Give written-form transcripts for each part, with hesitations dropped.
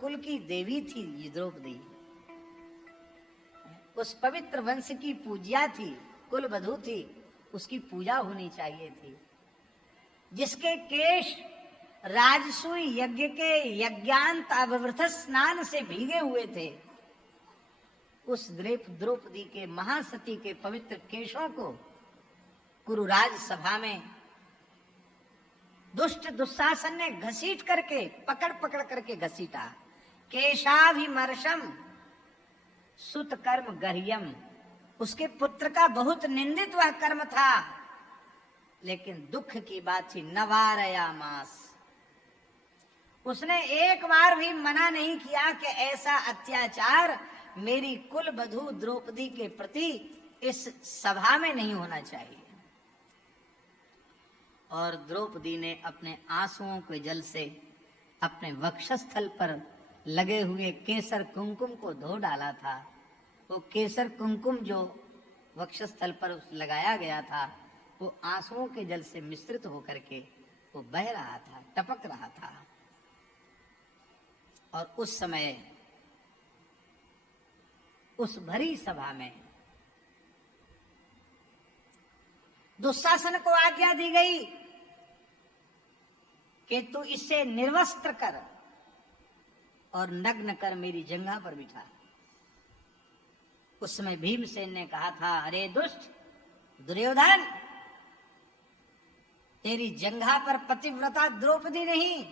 गुरुकुल की देवी थी ये द्रौपदी, उस पवित्र वंश की पूज्या थी, कुल वधू थी, उसकी पूजा होनी चाहिए थी। जिसके केश राजसूय यज्ञ के यज्ञांत अवृत स्नान से भीगे हुए थे, उस द्रौपदी के महासती के पवित्र केशों को कुरुराज सभा में दुष्ट दुशासन ने घसीट करके पकड़ पकड़ करके घसीटा। केशाभिमर्शम सुत कर्म गर्यम, उसके पुत्र का बहुत निंदित वह कर्म था, लेकिन दुख की बात थी नवारयामास, उसने एक बार भी मना नहीं किया कि ऐसा अत्याचार मेरी कुल वधू द्रौपदी के प्रति इस सभा में नहीं होना चाहिए। और द्रौपदी ने अपने आंसुओं के जल से अपने वक्षस्थल पर लगे हुए केसर कुमकुम को धो डाला था। वो केसर कुमकुम जो वक्षस्थल पर लगाया गया था, वो आंसुओं के जल से मिश्रित होकर के वो बह रहा था, टपक रहा था। और उस समय उस भरी सभा में दुशासन को आज्ञा दी गई कि तू इसे निर्वस्त्र कर और नग्न कर मेरी जंघा पर बिठा। उस समय भीमसेन ने कहा था, अरे दुष्ट दुर्योधन, तेरी जंघा पर पतिव्रता द्रौपदी नहीं,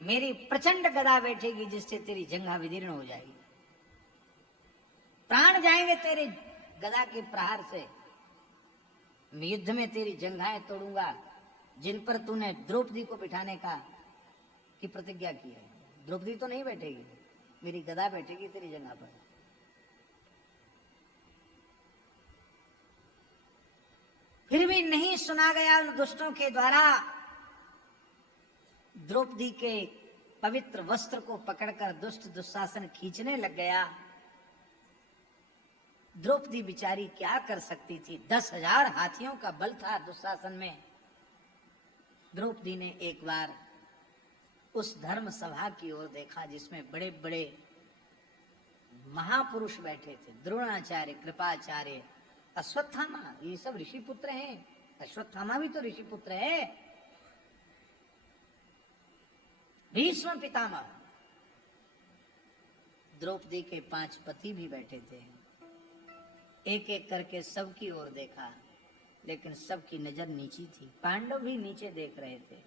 मेरी प्रचंड गदा बैठेगी जिससे तेरी जंघा विदीर्ण हो जाएगी, प्राण जाएंगे तेरे गदा के प्रहार से। मैं युद्ध में तेरी जंघाएं तोड़ूंगा जिन पर तूने द्रौपदी को बिठाने का की प्रतिज्ञा की है। द्रौपदी तो नहीं बैठेगी, मेरी गदा बैठेगी तेरी जंघा पर। फिर भी नहीं सुना गया उन दुष्टों के द्वारा। द्रौपदी के पवित्र वस्त्र को पकड़कर दुष्ट दुशासन खींचने लग गया। द्रौपदी बिचारी क्या कर सकती थी, 10,000 हाथियों का बल था दुशासन में। द्रौपदी ने एक बार उस धर्म सभा की ओर देखा जिसमें बड़े बड़े महापुरुष बैठे थे, द्रोणाचार्य, कृपाचार्य, अश्वत्थामा, ये सब ऋषि पुत्र हैं। अश्वत्थामा भी तो ऋषि पुत्र है। भीष्म पितामह, द्रौपदी के 5 पति भी बैठे थे। एक एक करके सबकी ओर देखा, लेकिन सबकी नजर नीची थी। पांडव भी नीचे देख रहे थे।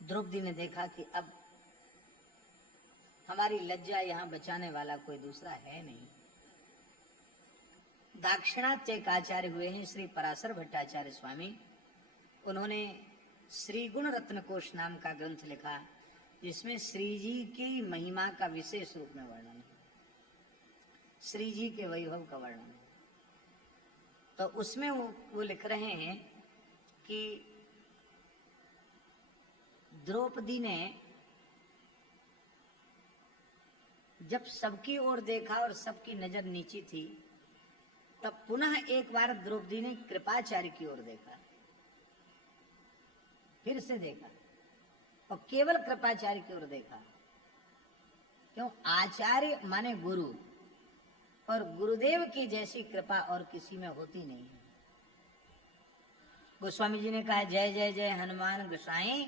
द्रौपदी ने देखा कि अब हमारी लज्जा यहां बचाने वाला कोई दूसरा है नहीं। दाक्षिणात्य एक आचार्य हुए हैं श्री पराशर भट्टाचार्य स्वामी, उन्होंने श्री गुण रत्न कोश नाम का ग्रंथ लिखा, जिसमें श्री जी की महिमा का विशेष रूप में वर्णन है, श्री जी के वैभव का वर्णन है। तो उसमें वो लिख रहे हैं कि द्रौपदी ने जब सबकी ओर देखा और सबकी नजर नीची थी, तब पुनः एक बार द्रौपदी ने कृपाचार्य की ओर देखा, फिर से देखा और केवल कृपाचार्य की ओर देखा। क्यों? आचार्य माने गुरु, और गुरुदेव की जैसी कृपा और किसी में होती नहीं है। गोस्वामी जी ने कहा, जय जय जय हनुमान गोसाई,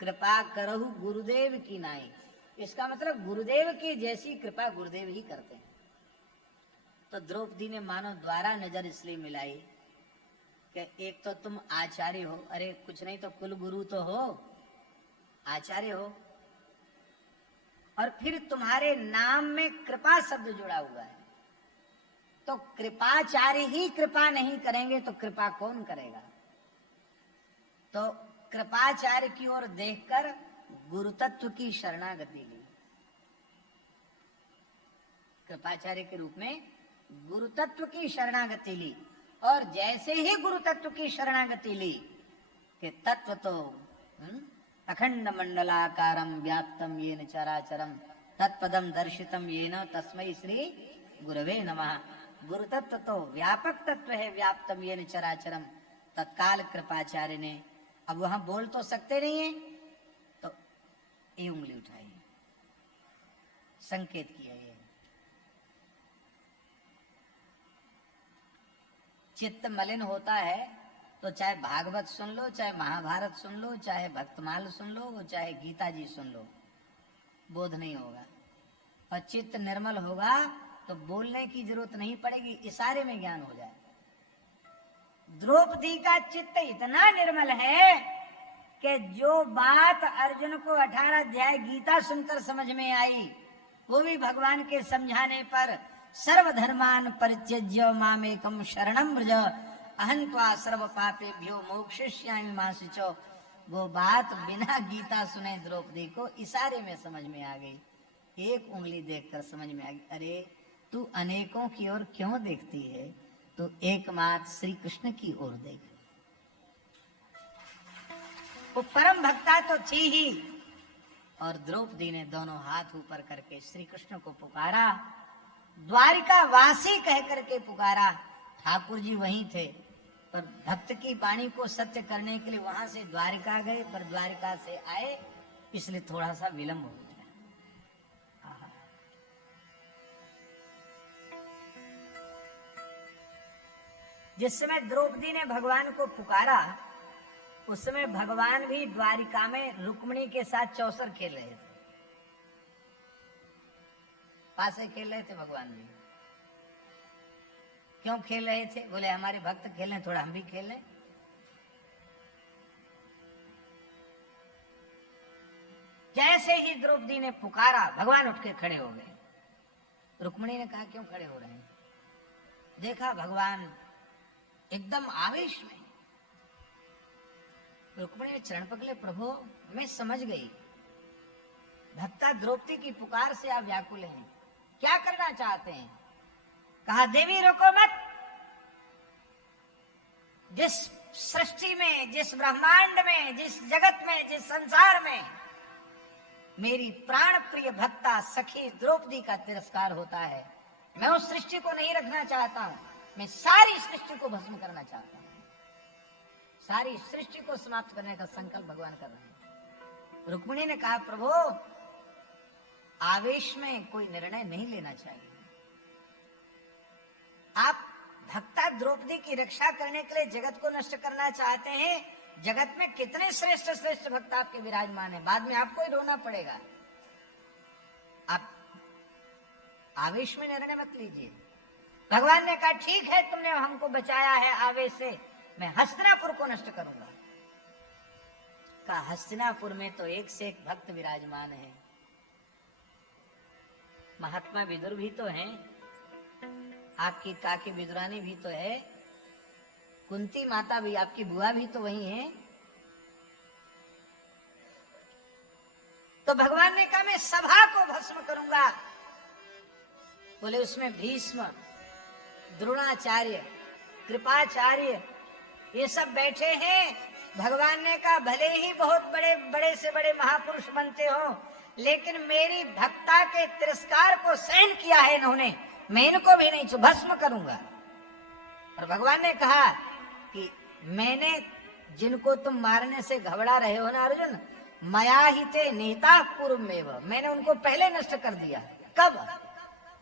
कृपा करहु गुरुदेव की नाई। इसका मतलब गुरुदेव की जैसी कृपा गुरुदेव ही करते हैं। तो द्रौपदी ने मानो द्वारा नजर इसलिए मिलाई कि एक तो तुम आचार्य हो, अरे कुछ नहीं तो कुल गुरु तो हो, आचार्य हो, और फिर तुम्हारे नाम में कृपा शब्द जुड़ा हुआ है। तो कृपाचार्य ही कृपा नहीं करेंगे तो कृपा कौन करेगा? तो कृपाचार्य की ओर देखकर गुरुतत्व की शरणागति ली। कृपाचार्य के रूप में गुरुतत्व की शरणागति ली, और जैसे ही गुरुतत्व की शरणागति ली कि तत्व तो अखंड मंडलाकारम व्याप्तम येन चराचरम तत्पदम दर्शितम येन तस्मै श्री गुरवे नमः। गुरु तत्व तो व्यापक तत्व है, व्याप्तम येन चराचरम, तत्काल कृपाचार्य ने, अब वहां बोल तो सकते नहीं है, तो ये उंगली उठाई, संकेत किया। ये चित्त मलिन होता है तो चाहे भागवत सुन लो, चाहे महाभारत सुन लो, चाहे भक्तमाल सुन लो, चाहे गीता जी सुन लो, बोध नहीं होगा। और चित्त निर्मल होगा तो बोलने की जरूरत नहीं पड़ेगी, इशारे में ज्ञान हो जाए। द्रौपदी का चित्त इतना निर्मल है कि जो बात अर्जुन को 18 अध्याय गीता सुनकर समझ में आई, वो भी भगवान के समझाने पर सर्वधर्मान परित्यज्य मामेकम शरणं व्रज अहं त्वा सर्व पापेभ्यो मोक्षयिष्यामि मा शुचो, वो बात बिना गीता सुने द्रौपदी को इशारे में समझ में आ गई। एक उंगली देखकर समझ में आ गई, अरे तू अनेकों की ओर क्यों देखती है, तू एकमात्र श्री कृष्ण की ओर देख। वो परम भक्ता तो थी ही, और द्रौपदी ने दोनों हाथ ऊपर करके श्री कृष्ण को पुकारा, द्वारिका वासी कह करके पुकारा। ठाकुर जी वहीं थे, पर भक्त की वाणी को सत्य करने के लिए वहां से द्वारिका गए, पर द्वारिका से आए इसलिए थोड़ा सा विलंब हो गया। जिस समय द्रौपदी ने भगवान को पुकारा, उस समय भगवान भी द्वारिका में रुक्मिणी के साथ चौसर खेल रहे थे, पासे खेल रहे थे भगवान भी। क्यों खेल रहे थे? बोले हमारे भक्त खेलें, थोड़ा हम भी खेलें। जैसे ही द्रौपदी ने पुकारा, भगवान उठ के खड़े हो गए। रुक्मिणी ने कहा क्यों खड़े हो रहे हैं? देखा भगवान एकदम आवेश में। रुक्मिणी ने चरण पकड़े, प्रभु मैं समझ गई, भक्ता द्रौपदी की पुकार से आप व्याकुल हैं, क्या करना चाहते हैं? कहा देवी रोको मत। जिस सृष्टि में, जिस ब्रह्मांड में, जिस जगत में, जिस संसार में मेरी प्राण प्रिय भक्ता सखी द्रौपदी का तिरस्कार होता है, मैं उस सृष्टि को नहीं रखना चाहता हूं, मैं सारी सृष्टि को भस्म करना चाहता हूं। सारी सृष्टि को समाप्त करने का संकल्प भगवान कर रहे हैं। रुक्मिणी ने कहा प्रभु आवेश में कोई निर्णय नहीं लेना चाहिए। आप भक्ता द्रौपदी की रक्षा करने के लिए जगत को नष्ट करना चाहते हैं। जगत में कितने श्रेष्ठ श्रेष्ठ भक्त आपके विराजमान हैं, बाद में आपको ही रोना पड़ेगा। आप आवेश में निर्णय मत लीजिए। भगवान ने कहा ठीक है, तुमने हमको बचाया है आवेश से, मैं हस्तिनापुर को नष्ट करूंगा। कहा हस्तिनापुर में तो एक से एक भक्त विराजमान है, महात्मा विदुर भी तो हैं, आपकी काकी विदुरानी भी तो है, कुंती माता भी, आपकी बुआ भी तो वही है। तो भगवान ने कहा मैं सभा को भस्म करूंगा। बोले उसमें भीष्म, द्रोणाचार्य, कृपाचार्य ये सब बैठे हैं। भगवान ने कहा भले ही बहुत बड़े बड़े से बड़े महापुरुष बनते हो, लेकिन मेरी भक्ता के तिरस्कार को सहन किया है इन्होंने, मैं इनको भी नहीं भस्म करूंगा। और भगवान ने कहा कि मैंने जिनको तुम मारने से घबरा रहे हो ना अर्जुन, मया ही ते नेता पूर्व में, मैंने उनको पहले नष्ट कर दिया। कब?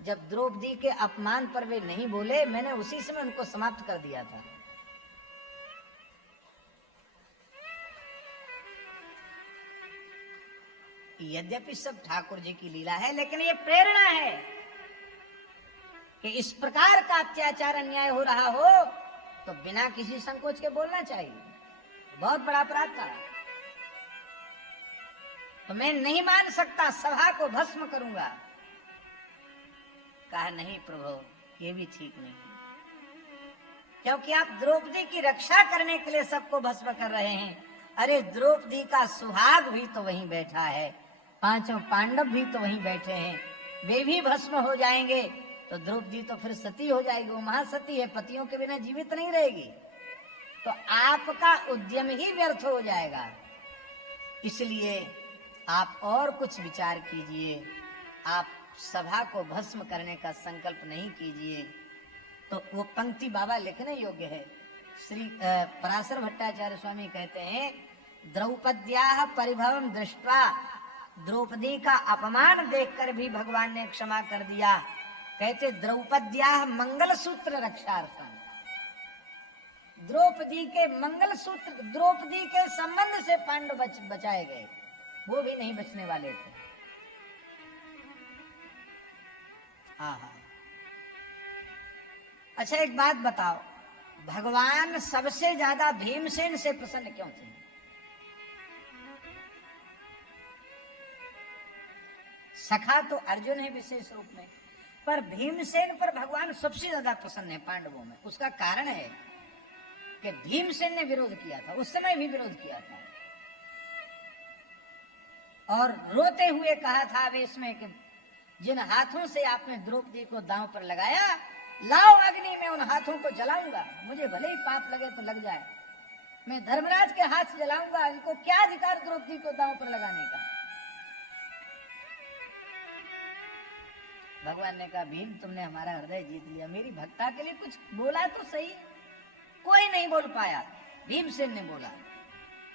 जब द्रौपदी के अपमान पर वे नहीं बोले, मैंने उसी समय उनको समाप्त कर दिया था। यद्यपि सब ठाकुर जी की लीला है, लेकिन ये प्रेरणा है कि इस प्रकार का अत्याचार अन्याय हो रहा हो तो बिना किसी संकोच के बोलना चाहिए। बहुत बड़ा अपराध था, तो मैं नहीं मान सकता, सभा को भस्म करूंगा। कहा नहीं प्रभु ये भी ठीक नहीं, क्योंकि आप द्रौपदी की रक्षा करने के लिए सबको भस्म कर रहे हैं। अरे द्रौपदी का सुहाग भी तो वहीं बैठा है, पांचों पांडव भी तो वहीं बैठे हैं, वे भी भस्म हो जाएंगे तो द्रौपदी तो फिर सती हो जाएगी, वो महासती है, पतियों के बिना जीवित नहीं रहेगी, तो आपका उद्यम ही व्यर्थ हो जाएगा। इसलिए आप और कुछ विचार कीजिए, आप सभा को भस्म करने का संकल्प नहीं कीजिए। तो वो पंक्ति बाबा लिखने योग्य है। श्री पराशर भट्टाचार्य स्वामी कहते हैं, द्रौपद्याः परिभवम दृष्ट्वा, द्रौपदी का अपमान देखकर भी भगवान ने क्षमा कर दिया। कहते द्रौपद्याः मंगलसूत्र रक्षार्थम, द्रौपदी के मंगलसूत्र, द्रौपदी के संबंध से पांडव बचाए गए, वो भी नहीं बचने वाले थे। हाँ। अच्छा एक बात बताओ, भगवान सबसे ज्यादा भीमसेन से प्रसन्न क्यों थे? सखा तो अर्जुन है विशेष रूप में, पर भीमसेन पर भगवान सबसे ज्यादा प्रसन्न है पांडवों में। उसका कारण है कि भीमसेन ने विरोध किया था, उस समय भी विरोध किया था, और रोते हुए कहा था आवेश में कि जिन हाथों से आपने द्रौपदी को दांव पर लगाया, लाओ अग्नि में उन हाथों को जलाऊंगा, मुझे भले ही पाप लगे तो लग जाए, मैं धर्मराज के हाथ से जलाऊंगा, इनको क्या अधिकार द्रौपदी को दांव पर लगाने का। भगवान ने कहा, भीम तुमने हमारा हृदय जीत लिया, मेरी भक्ता के लिए कुछ बोला तो सही। कोई नहीं बोल पाया, भीमसेन ने बोला।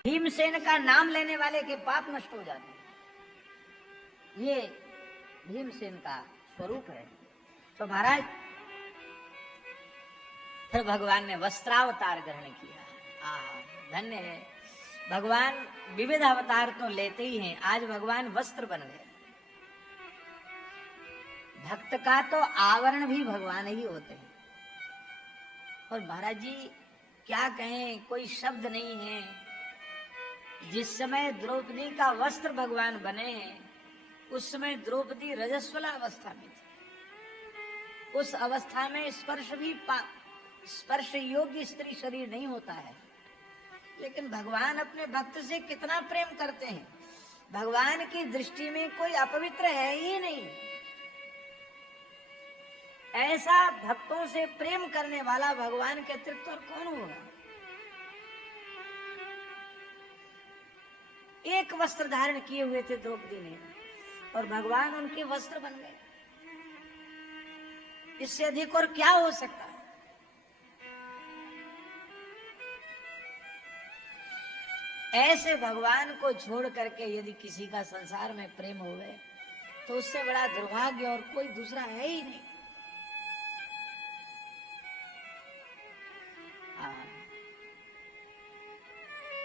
भीमसेन का नाम लेने वाले के पाप नष्ट हो जाते, ये भीमसेन का स्वरूप है। तो महाराज फिर भगवान ने वस्त्रावतार ग्रहण किया। धन्य है भगवान, विविध अवतार तो लेते ही हैं, आज भगवान वस्त्र बन गए। भक्त का तो आवरण भी भगवान ही होते हैं। और महाराज जी क्या कहें, कोई शब्द नहीं है। जिस समय द्रौपदी का वस्त्र भगवान बने हैं, उस समय द्रौपदी रजस्वला अवस्था में थी। उस अवस्था में स्पर्श योग्य स्त्री शरीर नहीं होता है, लेकिन भगवान अपने भक्त से कितना प्रेम करते हैं। भगवान की दृष्टि में कोई अपवित्र है ही नहीं। ऐसा भक्तों से प्रेम करने वाला भगवान के अतिरिक्त और कौन होगा। एक वस्त्र धारण किए हुए थे द्रौपदी ने, और भगवान उनके वस्त्र बन गए। इससे अधिक और क्या हो सकता है। ऐसे भगवान को छोड़ करके यदि किसी का संसार में प्रेम हो गए, तो उससे बड़ा दुर्भाग्य और कोई दूसरा है ही नहीं।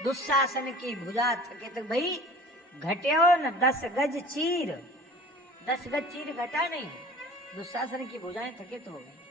दुशासन की भुजा थके तो भाई घट्यो न 10 गज चीर, 10 गज चीर घटा नहीं, दुशासन की भुजाएं थकित हो गई।